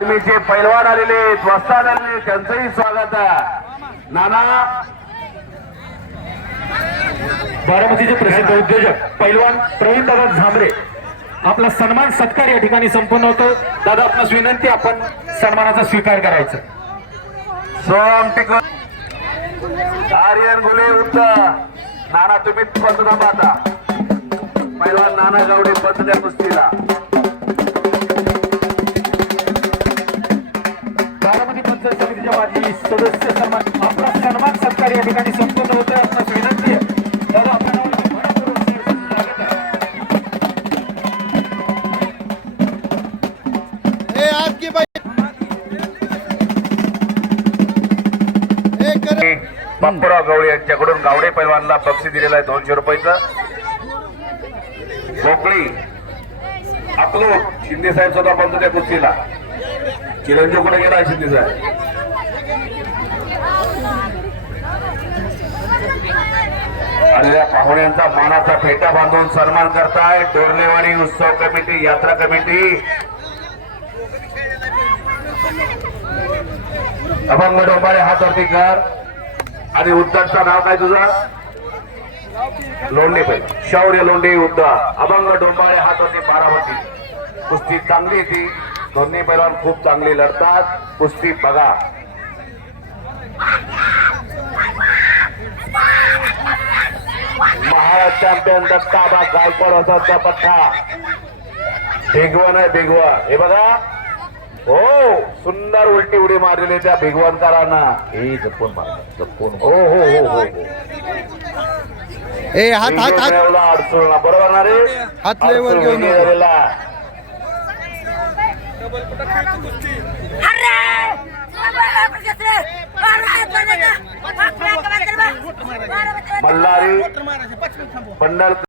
तुम्ही जे पैलवान आलेले वस्ताद आलेले त्यांचंही स्वागत आहे. नाना बारामतीचे प्रसिद्ध उद्योजक पैलवान प्रवीण दादा झांबरे. आपला सन्मान सत्कार या ठिकाणी संपन्न होतो. दादा आपणास विनंती आपण सन्मानाचा स्वीकार करायचा. सोम टिकून आर्यन गुले उत्तर नाना तुम्ही बंद पाहता पैलवान नाना गावडे बंद कुस्तीला. समितीच्या माजी सदस्य सन्मान आपला सन्मान सत्कार या ठिकाणी आपणास विनंती आहे. आपण बापूराव गवळे यांच्याकडून गावडे पैलवानला बक्षीस दिलेलं आहे दोनशे रुपयाचं. कोकळी अकलूज शिंदे साहेब सुद्धा बंद त्या कुस्तीला. चिरंजीव कुठे गेला शिंदे साहेब आलेल्या पाहुण्यांचा मानाचा फेटा बांधून सन्मान करताय. डोरलेवाडी उत्सव कमिटी यात्रा कमिटी. अभंग डोंबाळे हात वरती कर. आणि उद्धटचं नाव काय तुझं? लोंढे पाहिजे शौर्य लोंढे उद्धा. अभंग डोंबाळे हात वरती बारामती. कुस्ती चांगली ती. दोन्ही पैलवान खूप चांगली लढतात. कुस्ती बघा. महाराष्ट्र चॅम्पियन दत्ताबा गायकवाड होता त्या पठ्ठा भिगवण आहे भिगवण. हे बघा. हो सुंदर उलटी उडी मारलेली त्या भिगवणकरांना. हे जपून मार जपून हो हो हो हो हो. ए हात हात हात. अडचण. बरोबर ना रे? हात लेवर घेऊन. झालेला. બલ્લારી પંડલ